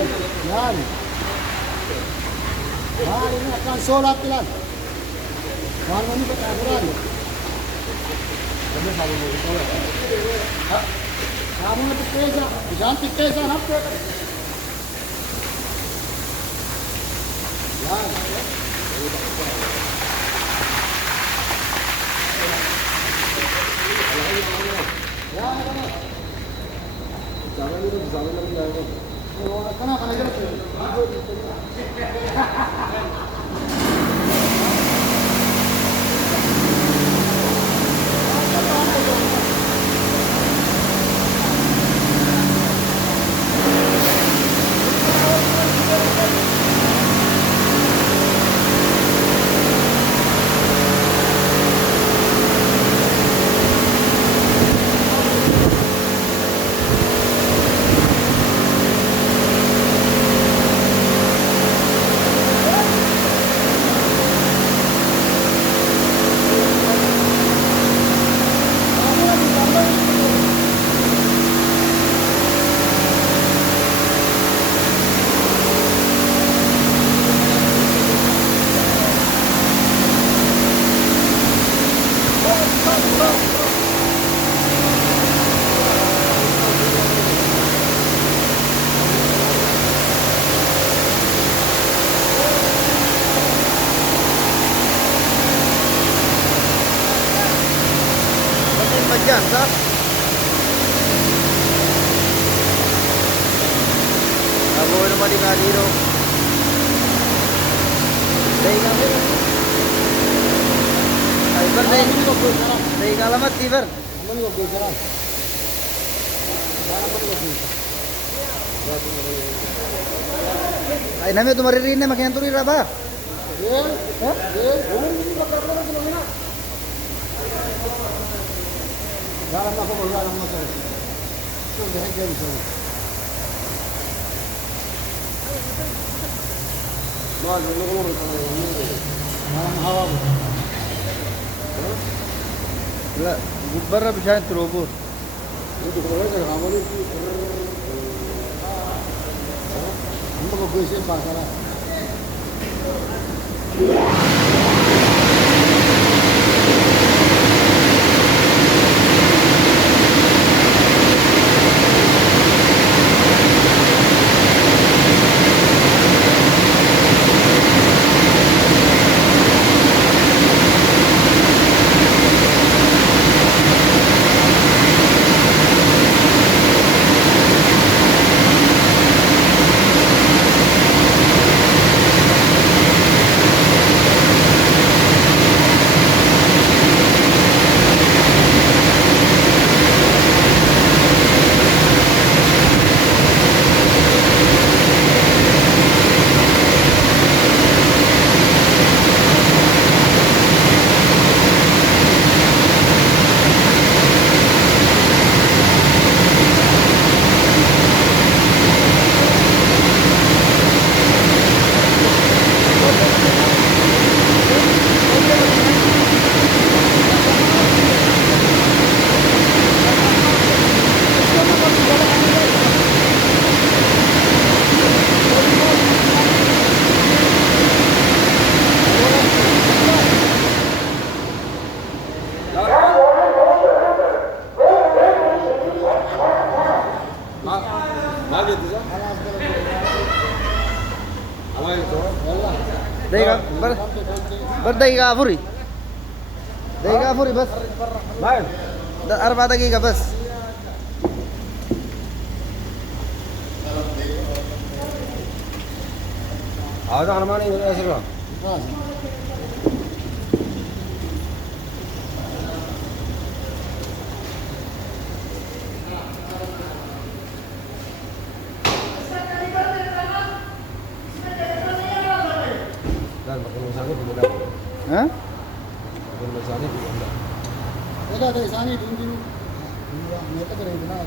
Yan. Ingat lang, solat lang. Mahal mo ba taguran? Kamu na pipesa. Jangan pipesa, napre. Yan. Dyan, sir. Ako naman di nga dito. Dahil kami. Ay, bar, dahil kalamat, di bar. Ay, namin ito maririn na makihan turira ba? Dalam aku dalam motor. Itu dah jadi semua. Mal dulu kalau dalam hawa. Lah, barra bisa terobos. Itu kalau saya kamu itu. Kamu kok bisa pasar? Berdai ka Furi. Dai ka Furi bas. Baik. Arba lagi ka bas. Ada kan mana ini asal? Dan makin misalnya tidak. Hah? Makin misalnya tidak. Ada dari sana dulu. Mereka dari mana?